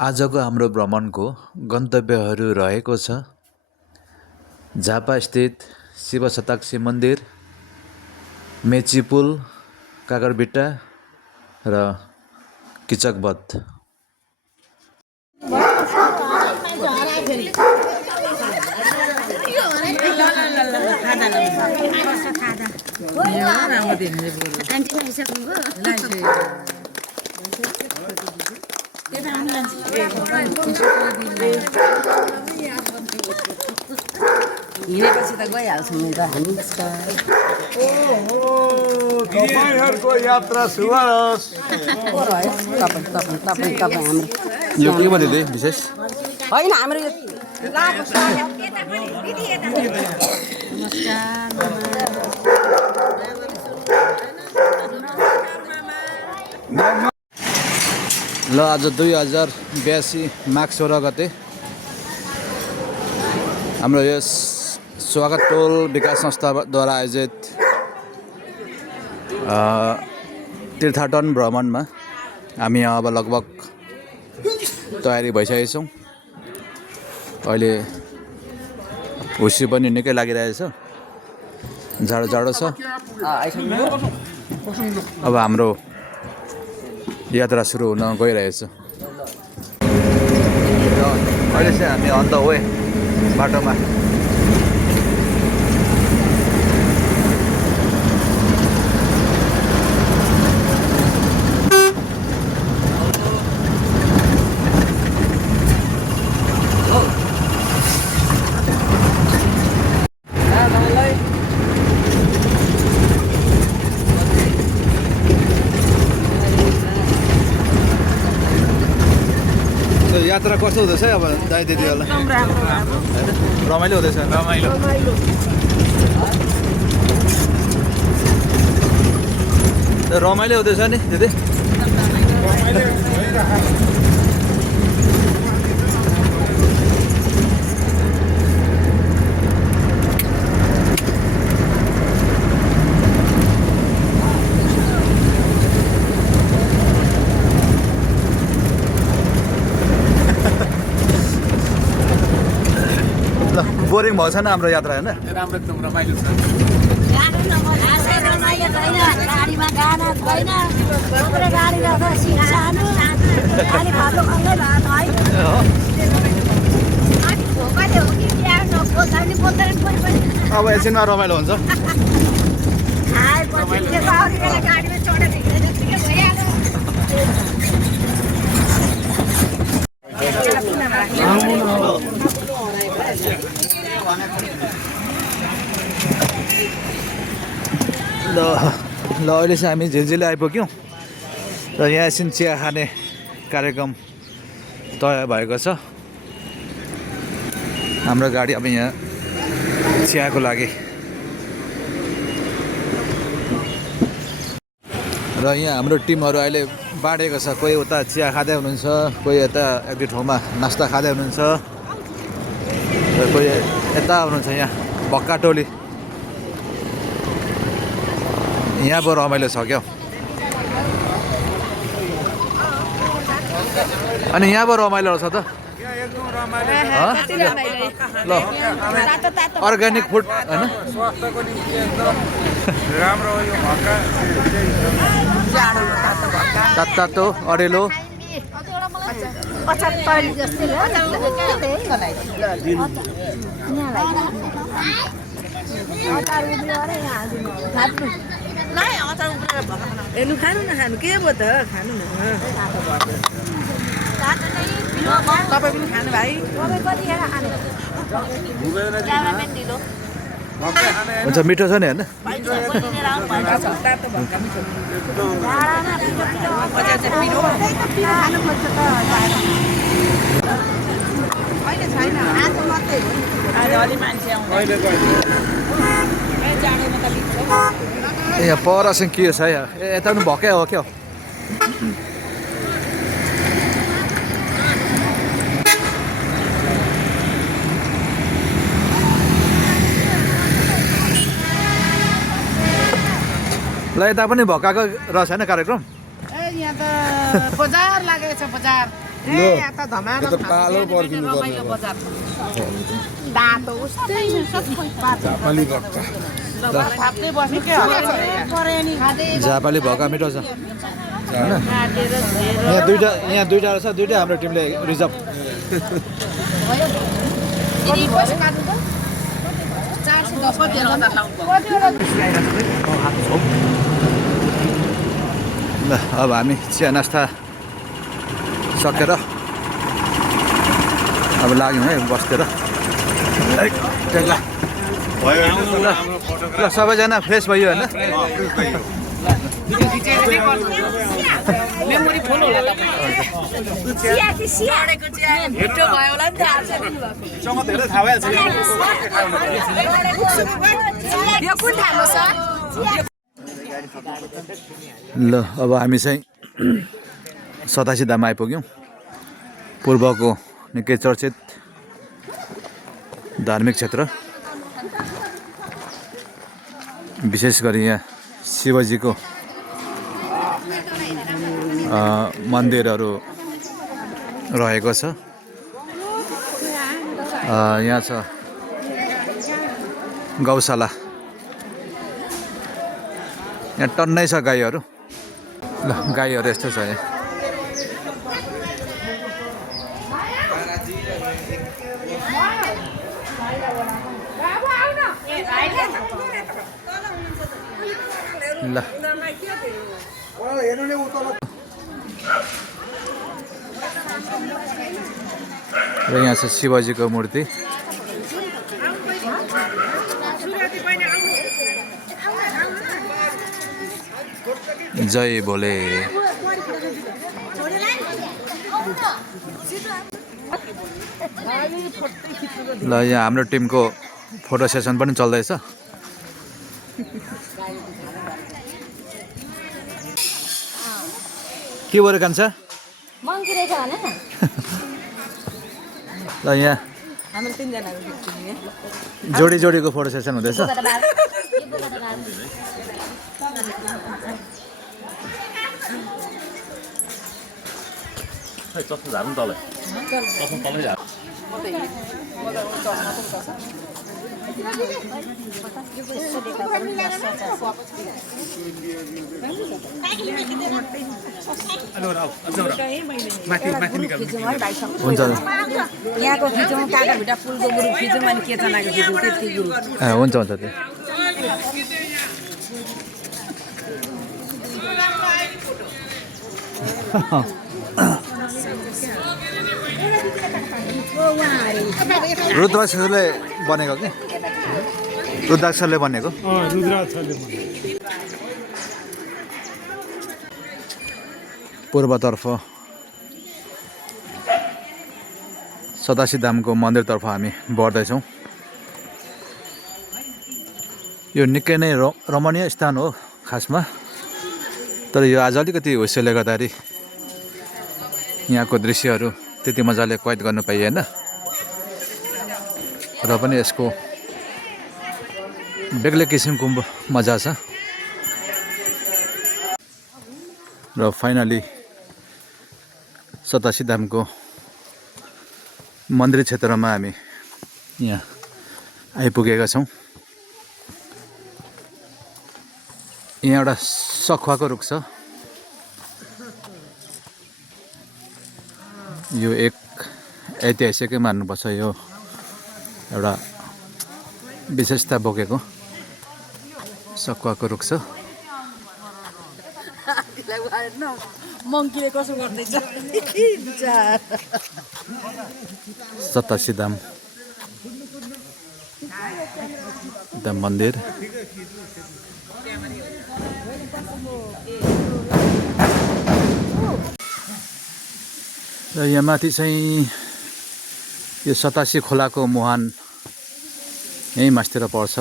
आजको हाम्रो भ्रमणको गन्तव्यहरू रहेको छ झापास्थित शिव शताक्षी मन्दिर, मेची पुल, काकरबिट्टा र किचकबध। हिँडेपछि त गइहाल्छौँ नि त हामी। तपाईँहरूको यात्रा शुभ होस्। तपाईँ हाम्रो यो के भने विशेष होइन हाम्रो यो ल आज 2082 माघ 16 गते हाम्रो यस स्वागत टोल विकास संस्थाद्वारा आयोजित तीर्थाटन भ्रमणमा हामी अब लगभग तयारी भइसकेका छौँ। अहिले हुस्सी पनि निकै लागिरहेछ, जाडो जाडो छ। अब हाम्रो यात्रा सुरु हुन गइरहेछ। अहिले चाहिँ हामी अन द वे बाटोमा। यात्रा कस्तो हुँदैछ अब दाइ दिदीहरूलाई? रमाइलो हुँदैछ? रमाइलो हुँदैछ नि दिदी? बोरिङ भएको छैन हाम्रो यात्रा होइन? राम्रो एकदम रमाइलो छ। अब एकछिनमा रमाइलो हुन्छ। ल अहिले चाहिँ हामी झिलझिले आइपुग्यौँ र यहाँ एकछिन चिया खाने कार्यक्रम तय भएको छ। हाम्रो गाडी अब यहाँ चियाको लागि र यहाँ हाम्रो टिमहरू अहिले बाँडेको छ। कोही उता चिया खाँदै हुनुहुन्छ, कोही यता एक दुई ठाउँमा नास्ता खाँदै हुनुहुन्छ र कोही यता हुनुहुन्छ। यहाँ भक्का टोली यहाँ पो रमाइलो छ क्या। अनि यहाँ पो रमाइलो छ त। ल अर्ग्यानिक फुड होइन? स्वास्थ्यको निम्ति एकदम राम्रो हो यो भक्का। तातो अडेलो हेर्नु खानु न, खानु के भयो त, खानु न। तपाईँ पनि खानु भाइ। हुन्छ। मिठो छ नि होइन? यहाँ परसँग के छ यहाँ? यता पनि भकै हो क्या। ल यता पनि भक्काको रहेछ होइन कार्यक्रम? यहाँ त बजार लागेको छ, बजार। यो त पालो पर्खिनु पर्ने भयो। झापाली बक्का झापाली भएका मिठो छ हैन यहाँ दुईटा रहेछ दुईटा हाम्रो टिमले रिजर्भ ल अब हामी चिया नास्ता सकेर अब लाग्यौँ है बस्तेर ल सबैजना फ्रेस भयो होइन ल अब हामी चाहिँ 87 धाम आइपुग्यौँ पूर्वको निकै चर्चित धार्मिक क्षेत्र विशेष गरी यहाँ शिवजीको मन्दिरहरू रहेको छ यहाँ छ गौशाला यहाँ टन्नै छ गाईहरू ल गाईहरू यस्तो छ यहाँ ल र यहाँ छ शिवजीको मूर्ति जय भोले ल यहाँ हाम्रो टिमको फोटो सेसन पनि चल्दैछ के भयो कान्छ ल यहाँ जोडी जोडीको फोटो सेसन हुँदैछ हुन्छ यहाँको खिचौँ काका भिटा पुलको ग्रुप खिचौँ अनि केचनाको खिचौँ त्यति ग्रुप हुन्छ हुन्छ त्यो रुद्राक्षरले बनेको कि रुद्राक्षरले बनेको पूर्वतर्फ 87 धामको मन्दिरतर्फ हामी बढ्दैछौँ यो निकै नै रमणीय स्थान हो खासमा तर यो आज अलिकति होस्योले गर्दाखेरि यहाँको दृश्यहरू त्यति मजाले कैद गर्न पाइएन र पनि यसको बेग्लै किसिमको मजा छ र फाइनली 87 धामको मन्दिर क्षेत्रमा हामी यहाँ आइपुगेका छौँ यहाँ एउटा सखुवाको रुख छ यो एक ऐतिहासिकै मान्नुपर्छ यो एउटा विशेषता बोकेको सखुवाको रुख छ मङ्कीले कसो गर्दैछ 87 धाम मन्दिर र यहाँ माथि चाहिँ यो 87 खोलाको मुहान यहीँ मास्तिर पर्छ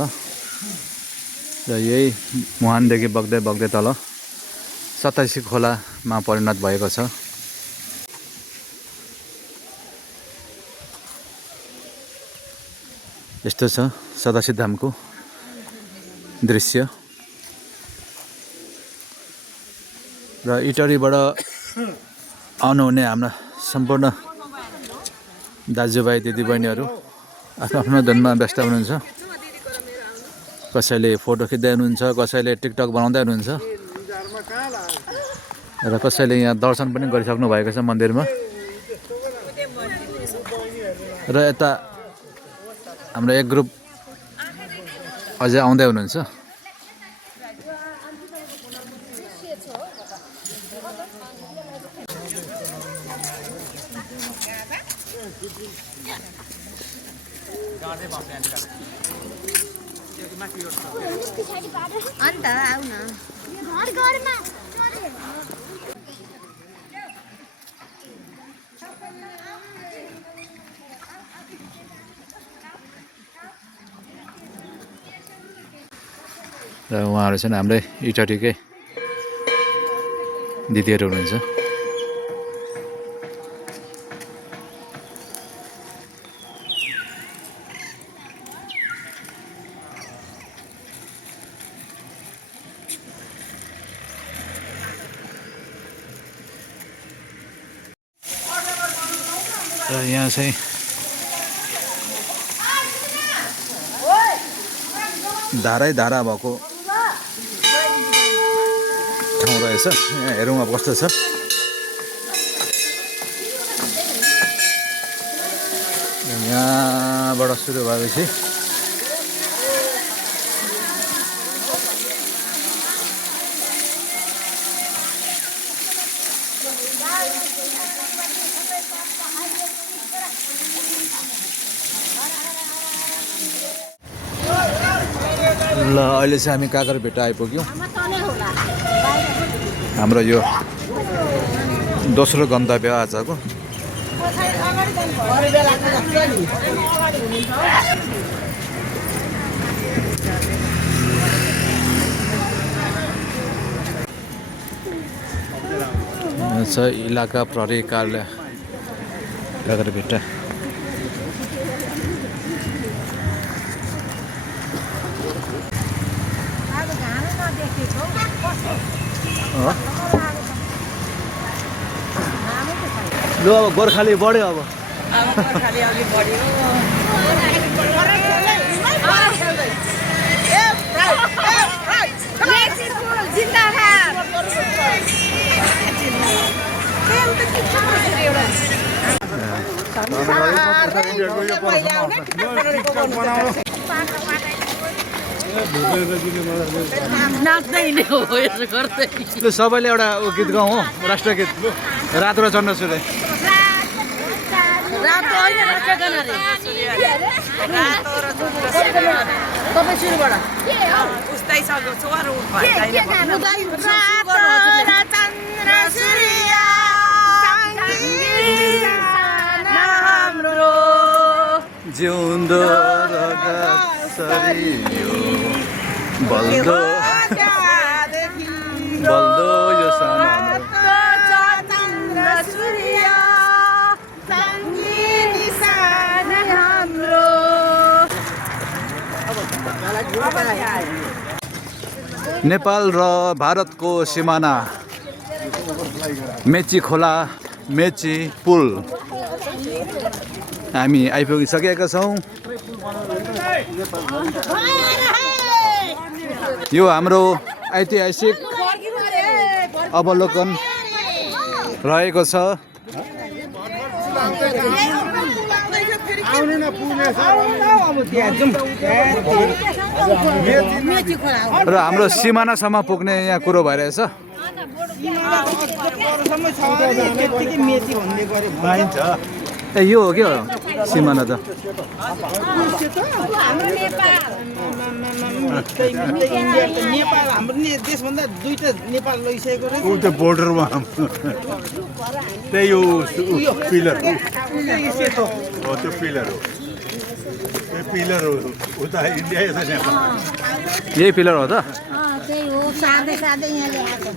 र यही मुहानदेखि बग्दै बग्दै तल 87 खोलामा परिणत भएको छ यस्तो छ 87 धामको दृश्य र इटरीबाट आउनुहुने हाम्रा सम्पूर्ण दाजुभाइ दिदीबहिनीहरू आफ्नो आफ्नो धुनमा व्यस्त हुनुहुन्छ। कसैले फोटो खिच्दै हुनुहुन्छ, कसैले टिकटक बनाउँदै हुनुहुन्छ र कसैले यहाँ दर्शन पनि गरिसक्नु भएको छ मन्दिरमा। र यता हाम्रो एक ग्रुप अझै आउँदै हुनुहुन्छ। अन्त आऊ न घर घरमा र उहाँहरू चाहिँ हाम्रै इटाटीकै दिदीहरू हुनुहुन्छ। र यहाँ चाहिँ धारै धारा भएको ठाउँ रहेछ। यहाँ हेरौँ अब कस्तो छ। यहाँबाट सुरु भएपछि ल अहिले चाहिँ हामी काँकरभिट्ट आइपुग्यौँ। हाम्रो यो दोस्रो गन्तव्य आजको। छ इलाका प्रहरी कार्यालय काँकरभिट्ट। लु अब गोर्खाली बढ्यो अब लु सबैले एउटा गीत गाउँ हो, राष्ट्रगीत रातो र चन्द्र सूर्य। जिउँदो बल्दो बल्दो यो सानो नेपाल र भारतको सिमाना मेची खोला, मेची पुल हामी आइपुगिसकेका छौँ। यो हाम्रो ऐतिहासिक अवलोकन रहेको छ। र हाम्रो सिमानासम्म पुग्ने यहाँ कुरो भइरहेछ। ए यो हो क्या सिमाना त नेपाल हाम्रो देशभन्दा दुईटा नेपाल लगिसकेको रहेछ। ऊ त्यो बोर्डरमा त्यही हो पिलर हो, त्यो पिलर हो, त्यो पिलर हो। उता इन्डिया यता नेपाल यही पिलर हो त। त्यही हो साधै साधै यहाँ ल्याएको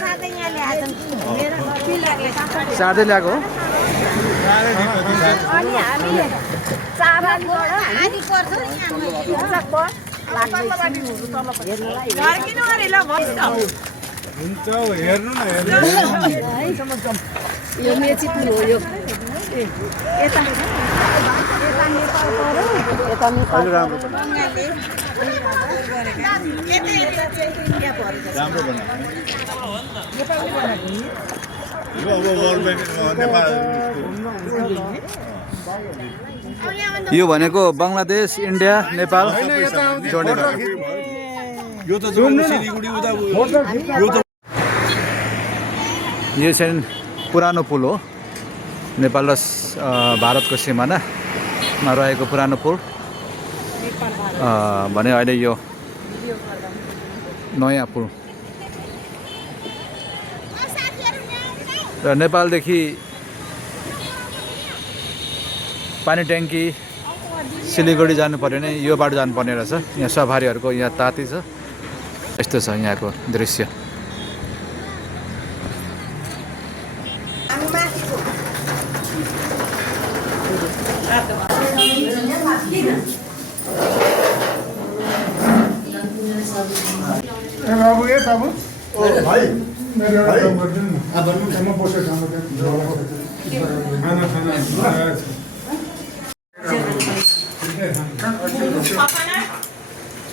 साधै यहाँ ल्याएको साधै ल्याएको हो। अनि हामी चारबाट हानी पर्छ हुन्छ हेर्नु न हेर्नु यो मेची पुल हो यो यता नेपाल पर्यो यता नेपाल राम्रो बङ्गालले राम्रो बनायो यो अब वर्ल्ड ब्याङ्क नेपाल यो भनेको बङ्गलादेश इन्डिया नेपाल जोड्ने यो त सिलिगुडी उता यो त यो चाहिँ पुरानो पुल हो नेपाल र भारतको सिमानामा रहेको पुरानो पुल भने अहिले यो नयाँ पुल र नेपालदेखि पानी ट्याङ्की सिलिगुडी जानु पर्यो भने यो बाटो जानुपर्ने रहेछ यहाँ सफारीहरूको यहाँ ताती छ यस्तो छ यहाँको दृश्य बाबू ये बाबू भाइ मेरो एउटा काम गर्दिनु न अब म बसेर काम गर्छु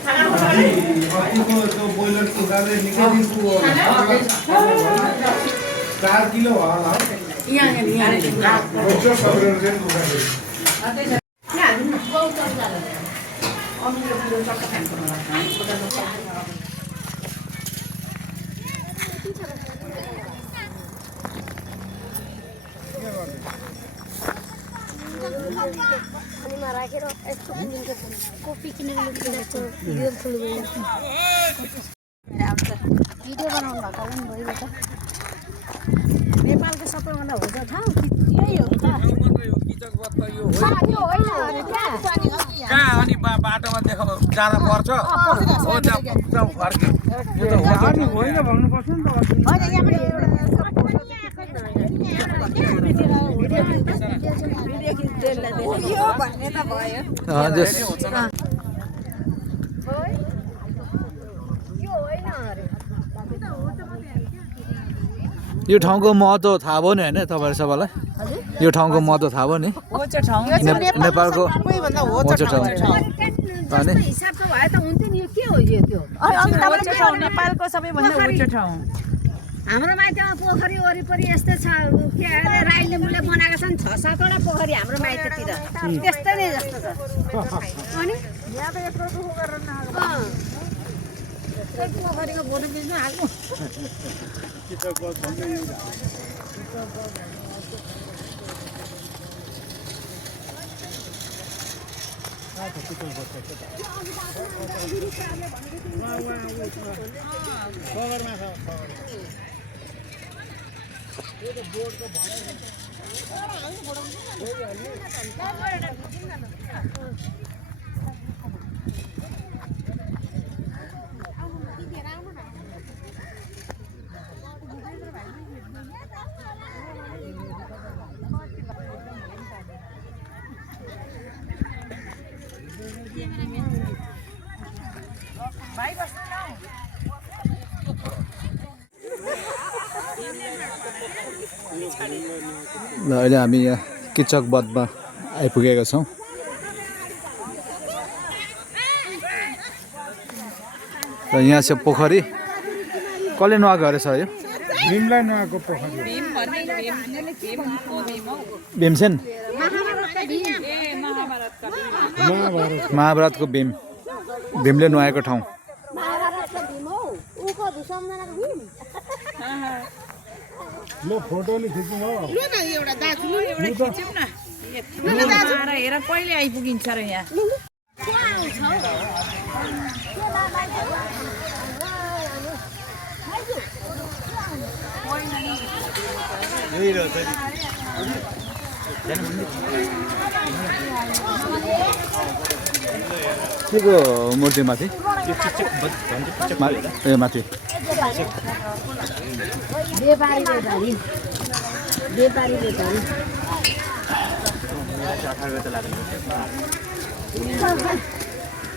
खाना बोइलर कुदाले निकालिदिन्छु 4 किलो होला पानीमा राखेर यस्तो कोपी किनेर भिडियो बनाउनु भएको पनि भइरहेछ नेपालको सबैभन्दा होज ठाउँ यही हो कहाँ अनि बाटोमा देखाउ जाँदा पर्छ हो त्यहाँ फर्के यो त होइन भन्नुपर्छ नि यो ठाउँको महत्त्व थाहा भयो नि होइन तपाईँहरू सबैलाई यो ठाउँको महत्त्व थाहा भयो नि नेपालको होचो ठाउँ अनि हिसाबको भए त हुन्थ्यो नि यो के हो यो त्यो नेपालको सबैभन्दा उच्च ठाउँ हाम्रो माइतीमा पोखरी वरिपरि यस्तै छ के अरे राई लिम्बूले बनाएका छन् 6-7वटा पोखरी हाम्रो माइतीतिर त्यस्तै नै जस्तो छ अनि यहाँ त यत्रो दुःख गरेर पोखरीको फोटो खिच्नु हाल्नु ल अहिले हामी यहाँ किचक बधमा आइपुगेका छौँ र यहाँ चाहिँ पोखरी कसले नुहाएको रहेछ यो भीमलाई नुहाएको पोखरी भीमसेन महाभारतको भीमले नुहाएको ठाउँ ल फोटो नि खिच्नु हो एउटा दाजु एउटा खिच्यौँ न हेर कहिले आइपुगिन्छ र यहाँ के को मूर्ति माथि ए माथि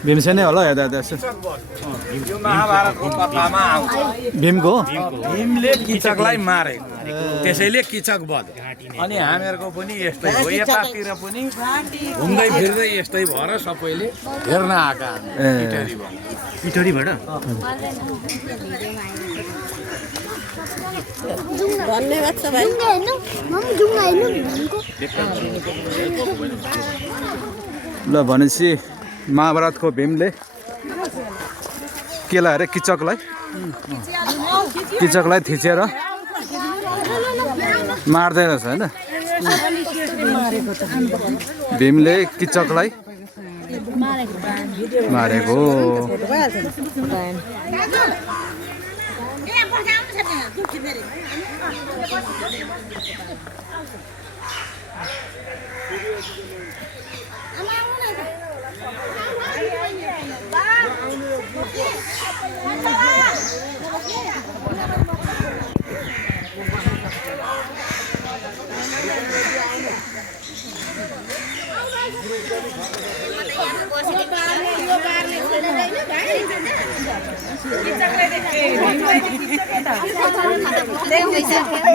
भीमसेन नै होला हेर्दा यसो यो महाभारतको कथामा आउँछ भीमको भीमले कीचकलाई मारेको त्यसैले किचक बध अनि हामीहरूको पनि यस्तै हो यतातिर पनि घुम्दै फिर्दै यस्तै भएर सबैले हेर्न आएका इटरीबाट धन्यवाद सबै जाउँ हेर्नु ल भनेपछि महाभारतको भीमले के लायो अरे किचकलाई थिचेर मार्दै रहेछ होइन भीमले किचकलाई मारेको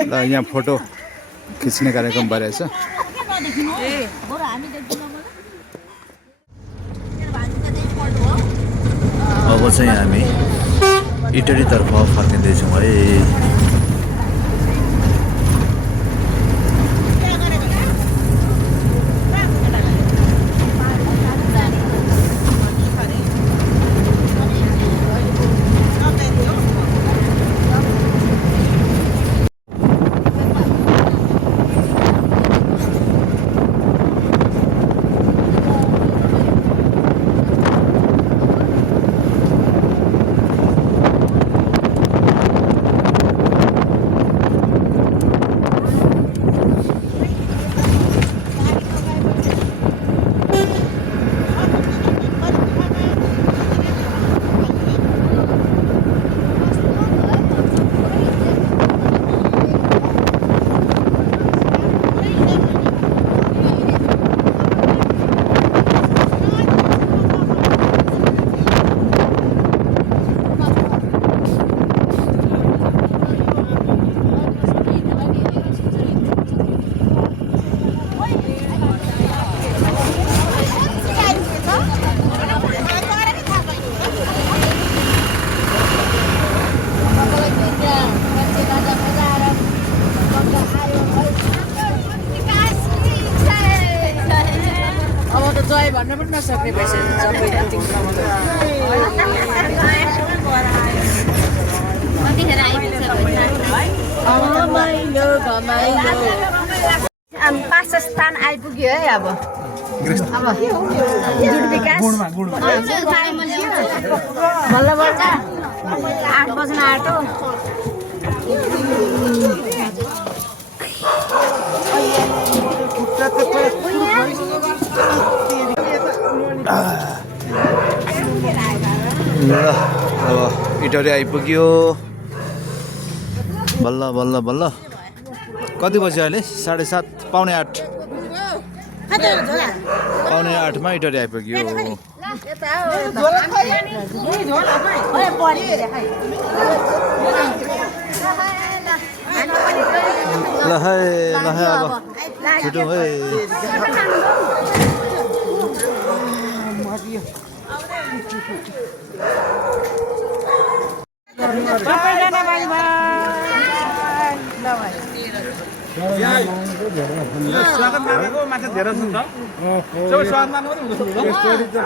ल यहाँ फोटो खिच्ने कार्यक्रम भइरहेछ अब चाहिँ हामी इटलीतर्फ फर्किँदैछौँ है भन्न पनि नसक्ने पाँच स्थान आइपुग्यो है अब जुट विकास बल्ल बल्ल 8 बज्न आँटो ल अब इटरी आइपुग्यो बल्ल बल्ल बल्ल कति बज्यो अहिले 7:30 पाउने 8 पाउने 8मा इटरी आइपुग्यो ल है अब छिटो है स्वागत गरेको मान्छे धेरै छ नि त स्वागत मान्नु पनि हुँदैन